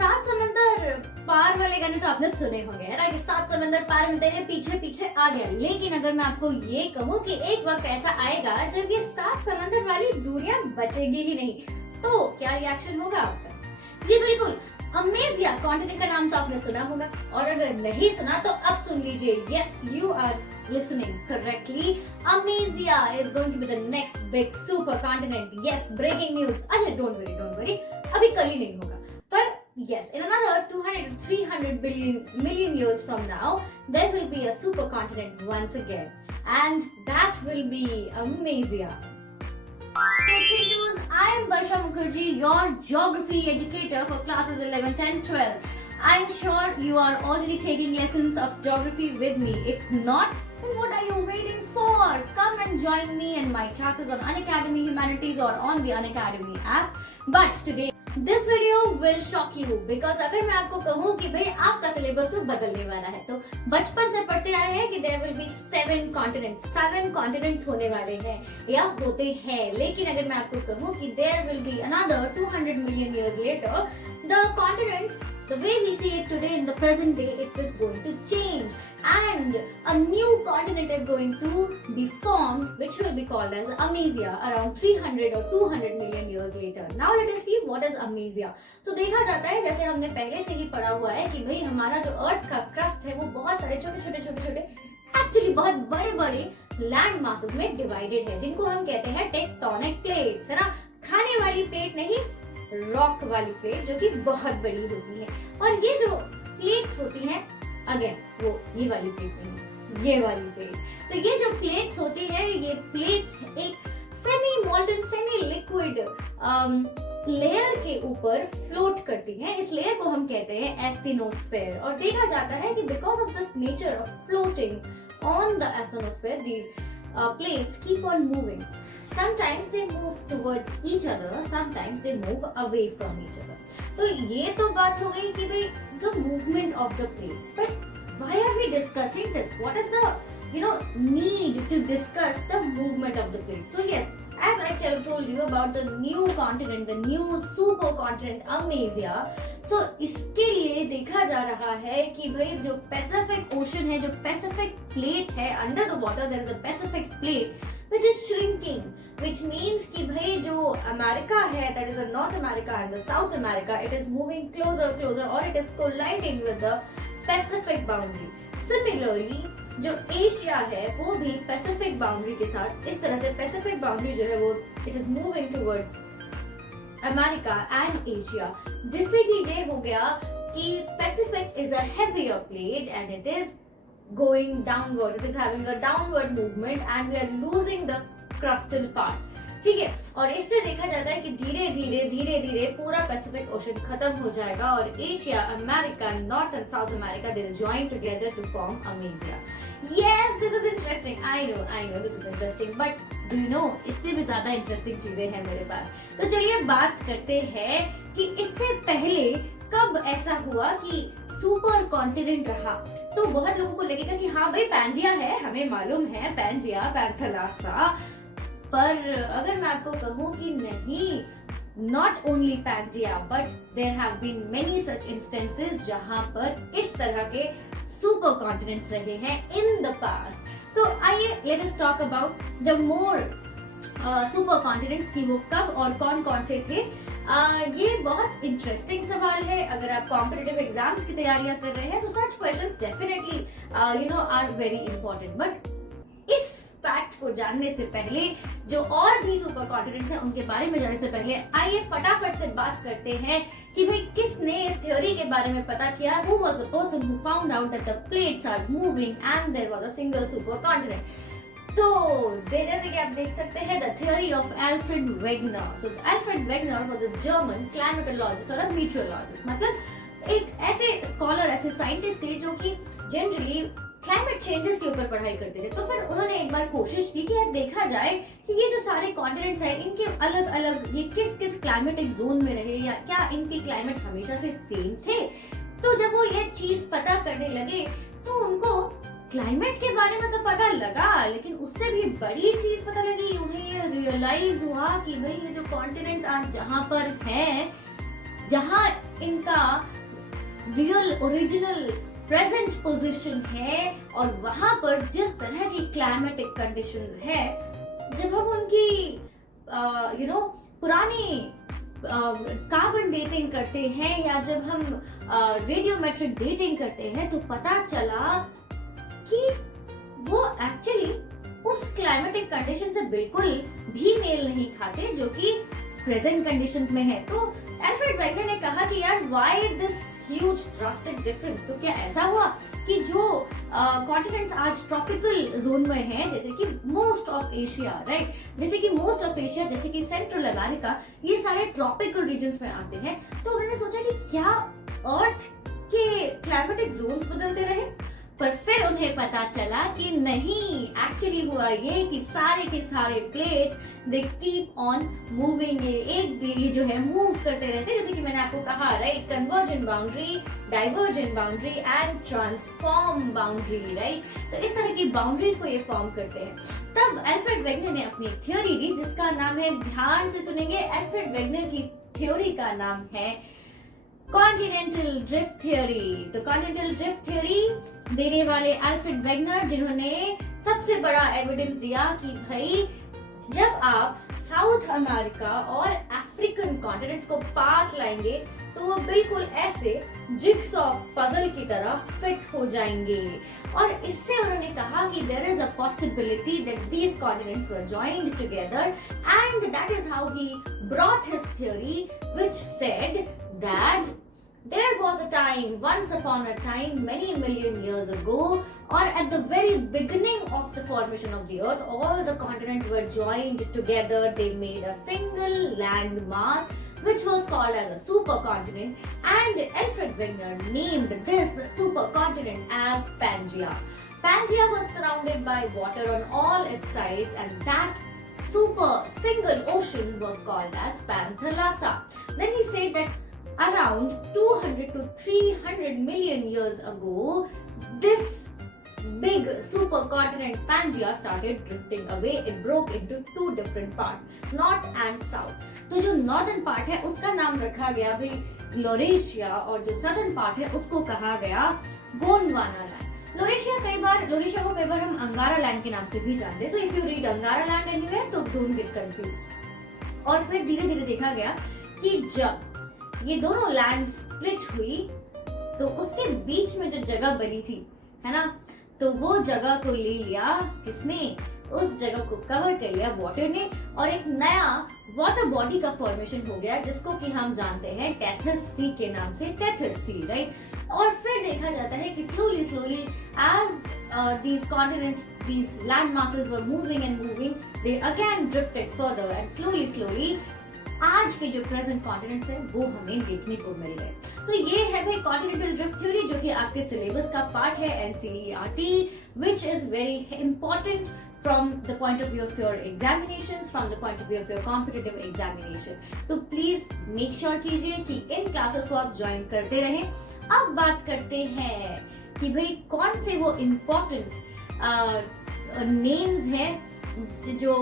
सात समंदर पार वाले गाने तो आपने सुने होंगे, राइट? सात समंदर पार में तेरे पीछे पीछे आ गया। लेकिन अगर मैं आपको ये कहूँ कि एक वक्त ऐसा आएगा जब ये सात समंदर वाली दूरियां बचेगी ही नहीं, तो क्या रिएक्शन होगा आपका? जी बिल्कुल, अमेजिया कॉन्टिनेंट का नाम तो आपने सुना होगा, और अगर नहीं सुना तो अब सुन लीजिए। Yes, you are listening correctly. Amnesia is going to be the next big super continent. Yes, breaking news. अरे don't worry. अभी कल ही नहीं होगा, पर yes, in another 200 to 300 million years from now, there will be a supercontinent once again, and that will be Amnesia. So Chetus, I am Barsha Mukherjee, your geography educator for classes 11th and 12th. I'm sure you are already taking lessons of geography with me. If not, then what are you waiting for? Come and join me in my classes on Unacademy Humanities or on the Unacademy app. But today, this video will shock you because अगर मैं आपको कहूँ कि भाई आपका syllabus तो बदलने वाला है, तो बचपन से पढ़ते आए हैं कि there will be 7 continents होने वाले हैं या होते हैं। लेकिन अगर मैं आपको कहूँ कि there will be another 200 million years later, the continents, the way we see it today in the present day, it is going to change, and a new continent is going to be formed, which will be called as Amnesia around 300 or 200 million years later. Now let us see what is Amnesia. So देखा जाता है, जैसे हमने पहले से ही पढ़ा हुआ है कि भाई हमारा जो अर्थ का क्रस्ट है वो बहुत सारे छोटे एक्चुअली बहुत बड़े लैंड मासेस में डिवाइडेड है, जिनको हम कहते हैं टेक्टोनिक प्लेट्स, है ना? खाने वाली प्लेट नहीं, रॉक वाली प्लेट जो कि बहुत बड़ी होती है। और ये जो प्लेट्स होती हैं, अगेन वो ये वाली प्लेट नहीं, ये वाली प्लेट। तो ये जो प्लेट्स होती है, ये प्लेट्स एक semi molten semi liquid layer के ऊपर फ्लोट करती हैं। इस लेयर को हम कहते हैं एस्थेनोस्फेयर। और देखा जाता है कि because of this nature of floating on the asthenosphere, these plates keep on moving. Sometimes they move towards each other, sometimes they move away from each other. तो ये तो बात हो गई कि भाई the movement of the plates. But why are we discussing this? What is the need to discuss the movement of the plate? So yes, as I told you about the new continent, the new supercontinent Amnesia. So इसके लिए देखा जा रहा है कि भाई जो Pacific Ocean है, जो पैसिफिक प्लेट है, under the water there is a Pacific plate which is shrinking, which means कि भाई जो अमेरिका है, that is the North America and the South America, it is moving closer or it is colliding with the Pacific boundary. Similarly, जो Asia है वो भी Pacific boundary के साथ इस तरह से पैसिफिक बाउंड्री जो है वो it is moving towards America and Asia, जिससे कि ये हो गया कि Pacific is a heavier plate and it is going downward, it is having a downward movement and we are losing the crustal part. ठीक है, और इससे देखा जाता है कि धीरे धीरे पूरा पैसिफिक ओशन खत्म हो जाएगा और Asia, America, north and south America they will join together to form Amasia. Yes, this is interesting, I know this is interesting, but do you know इससे भी ज्यादा इंटरेस्टिंग चीजें हैं मेरे पास। तो चलिए बात करते हैं कि इससे पहले कब ऐसा हुआ कि सुपर कॉन्टिनेंट रहा। तो बहुत लोगों को लगेगा कि हाँ भाई पैंजिया है, हमें मालूम है पैंजिया, पैंथेलासा, पर अगर मैं आपको कहूँ कि नहीं, not only Pangaea, but there have been many such instances जहाँ पर इस तरह के super continents रहे हैं in the past. तो आइए let us talk about the more super continents की वो कब और कौन कौन से थे। ये बहुत इंटरेस्टिंग सवाल है। अगर आप कॉम्पिटिटिव एग्जाम्स की तैयारियां कर रहे हैं, so such questions definitely are very important. But इस फैक्ट को जानने से पहले, जो और भी सुपर कॉन्टिनेंट्स हैं उनके बारे में जानने से पहले, आइए फटाफट से बात करते हैं कि भाई किसने इस थ्योरी के बारे में पता किया। Who was the person who found out that the plates are moving and there was a single supercontinent? तो जैसे कि आप देख सकते हैं, the theory of Alfred Wegener. तो Alfred Wegener was a German climatologist और अ मीटरोलॉजिस्ट, मतलब एक ऐसे स्कॉलर, ऐसे साइंटिस्ट थे जो कि जनरली क्लाइमेट चेंजेस के ऊपर पढ़ाई करते थे। तो फिर उन्होंने एक बार कोशिश की कि यार देखा जाए कि ये जो सारे कॉन्टिनेंट्स हैं इनके अलग अलग ये किस किस क्लाइमेटिक जोन में रहे, या क्या इनके क्लाइमेट हमेशा से सेम थे। तो जब वो ये चीज पता करने लगे तो उनको क्लाइमेट के बारे में तो पता लगा, लेकिन उससे भी बड़ी चीज पता लगी। उन्हें ये रियलाइज हुआ कि भाई ये जो कॉन्टिनेंट्स आज जहाँ पर हैं, जहाँ इनका रियल ओरिजिनल प्रेजेंट पोजीशन है और वहां पर जिस तरह की क्लाइमेटिक कंडीशंस है, जब हम उनकी पुरानी कार्बन डेटिंग करते हैं या जब हम रेडियोमेट्रिक डेटिंग करते हैं, तो पता चला कि वो एक्चुअली उस क्लाइमेटिक कंडीशन से बिल्कुल भी मेल नहीं खाते जो कि प्रेजेंट कंडीशंस में है। तो एल्फ्रेड वेगनर ने कहा कि यार why this huge drastic difference. तो क्या ऐसा हुआ कि जो कॉन्टिनेंट्स आज ट्रॉपिकल जोन में हैं, जैसे कि मोस्ट ऑफ एशिया, राइट, जैसे कि मोस्ट ऑफ एशिया, जैसे कि सेंट्रल अमेरिका, ये सारे ट्रॉपिकल रीजन्स में आते हैं। तो उन्होंने सोचा कि क्या अर्थ के क्लाइमेटिक जोन्स बदलते रहे, पर फिर उन्हें पता चला कि नहीं, एक्चुअली हुआ ये कि सारे के सारे plates they keep on moving, ये जो है मूव करते रहते हैं, जैसे कि मैंने आपको कहा, right, convergent boundary, divergent boundary and transform boundary, right. तो इस तरह की बाउंड्रीज को ये फॉर्म करते हैं। तब एल्फ्रेड वेगनर ने अपनी थ्योरी दी जिसका नाम है, ध्यान से सुनेंगे, एल्फ्रेड वेगनर की थ्योरी का नाम है कॉन्टिनेंटल ड्रिफ्ट थ्योरी। तो कॉन्टिनेंटल ड्रिफ्ट थ्योरी देने वाले एल्फ्रेड वेगनर, जिन्होंने सबसे बड़ा एविडेंस दिया कि भाई जब आप साउथ अमेरिका और अफ्रीकन कॉन्टिनेंट्स को पास लाएंगे तो वो बिल्कुल ऐसे जिग्सॉ पजल की तरह फिट हो जाएंगे। और इससे उन्होंने कहा कि there is a possibility that these continents were joined together, and that is how he brought his theory which said that there was a time, once upon a time, many million years ago, or at the very beginning of the formation of the earth, all the continents were joined together. They made a single land mass which was called as a supercontinent, and Alfred Wegener named this supercontinent as Pangaea. Pangaea was surrounded by water on all its sides, and that super single ocean was called as Panthalassa. Then he said that around 200 to 300 million years ago, this big supercontinent Pangaea started drifting away. It broke into two different parts, north and south. तो जो northern part है उसका नाम रखा गया भाई Laurasia, और जो सदर्न पार्ट है उसको कहा गया गोंडवाना लैंड। लॉरेशिया को कई बार हम अंगारा लैंड के नाम से भी जानते हैं। सो इफ यू रीड अंगारा लैंड एनीवेयर तो डोंट गेट कंफ्यूज्ड। और फिर धीरे धीरे देखा गया कि जब ये दोनों लैंड स्प्लिट हुई तो उसके बीच में जो जगह बनी थी, है ना, तो वो जगह को ले लिया किसने, उस जगह को कवर कर लिया वाटर ने, और एक नया वाटर बॉडी का फॉर्मेशन हो गया जिसको कि हम जानते हैं टेथस सी के नाम से, टेथस सी, राइट। और फिर देखा जाता है कि slowly as these continents, these land masses were moving and moving, they again drifted further and slowly आज के जो प्रेजेंट कॉन्टिनेंट्स है वो हमें देखने को मिल रहे। तो ये है भाई कॉन्टिनेंटल ड्रिफ्ट थ्योरी, जो कि आपके सिलेबस का पार्ट है NCERT, which is very important from the point of view of your examinations, from the point of view of your competitive examination. तो प्लीज मेक श्योर कीजिए कि इन क्लासेस को आप ज्वाइन करते रहें। अब बात करते हैं कि भाई कौन से वो इम्पोर्टेंट नेम्स हैं जो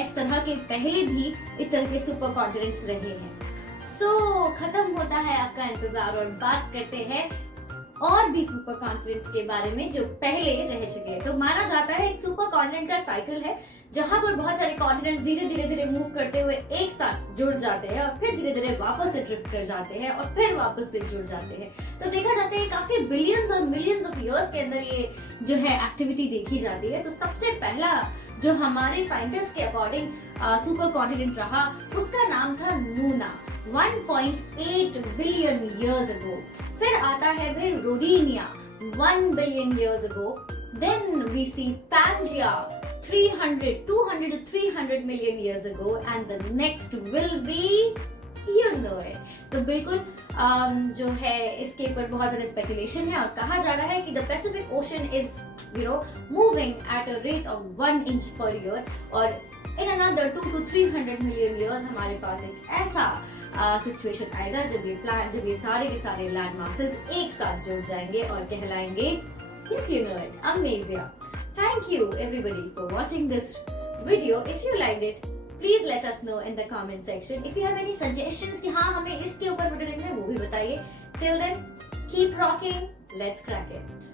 इस तरह के पहले भी इस तरह के सुपर कॉन्टिनेंट्स रहे हैं। खत्म होता है आपका इंतजार और बात करते हैं और भी सुपर कॉन्टिनेंट्स के बारे में जो पहले रह चुके हैं। तो माना जाता है एक सुपर कॉन्टिनेंट का साइकिल है जहां पर बहुत सारे कॉन्टिनेंट्स धीरे मूव करते हुए एक साथ जुड़ जाते हैं और फिर धीरे धीरे वापस से ड्रिफ्ट कर जाते हैं और फिर वापस से जुड़ जाते हैं। तो देखा जाता है काफी बिलियंस और मिलियंस ऑफ इयर्स के अंदर ये जो है एक्टिविटी देखी जाती है। तो सबसे पहला जो हमारे साइंटिस्ट के अकॉर्डिंग सुपर कॉन्टिनेंट रहा उसका नाम था नूना, 1.8 बिलियन इयर्स अगो। फिर आता है भाई Rodinia, 1 billion years ago. Then we see Pangaea, 200 to 300 million years ago, and the next will be, you know it। तो बिल्कुल जो है इसके ऊपर बहुत सारे स्पेकुलेशन है और कहा जा रहा है कि the Pacific ocean is moving at a rate of 1 inch per year, और in another 200 to 300 million years हमारे पास एक ऐसा सिचुएशन आएगा जब ये सारे के सारे लैंड मासेस एक साथ जुड़ जाएंगे और कहलाएंगे, yes you know it, amazing। Thank you everybody for watching this video. If you liked it, please let us know in the comment section. If you have any suggestions कि हाँ हमें इसके ऊपर वीडियो देखना है, वो भी बताइए। Till then keep rocking, let's crack it.